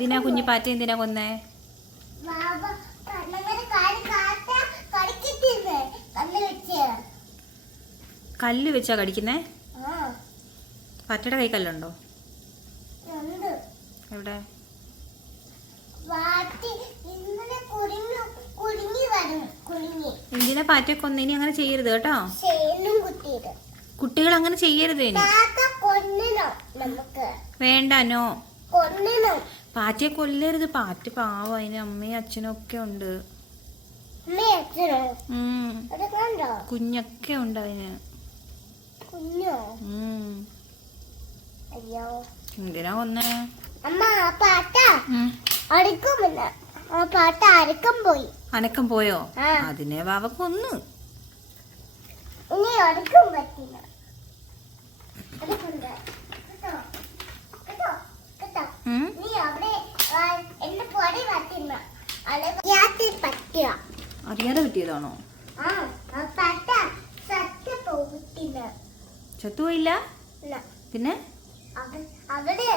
എന്തിനാ കുഞ്ഞി പാറ്റ എന്തിനാ കൊന്നേ? കല്ല് വെച്ചാ കടിക്കുന്നേ? പാറ്റയുടെ കൈ കല്ലുണ്ടോ? എവിടെ? എന്തിനാ പാറ്റയെ കൊന്ന? ഇനി അങ്ങനെ ചെയ്യരുത് കേട്ടോ. കുട്ടികൾ അങ്ങനെ ചെയ്യരുത് ഇനി. വേണ്ടനോ? പാറ്റയെ കൊല്ലരുത്. പാറ്റ പാവം, അതിന് അമ്മയും അച്ഛനും ഒക്കെ ഉണ്ട്. കുഞ്ഞൊക്കെ ഉണ്ട് അതിന്. എന്തിനാ കൊന്നേ? അനക്കം പോയോ? അതിനെ വാവ കൊന്നു. അറിയാതെ പറ്റിയതാണോ? ചത്തുപോയില്ല. പിന്നെ അവിടെ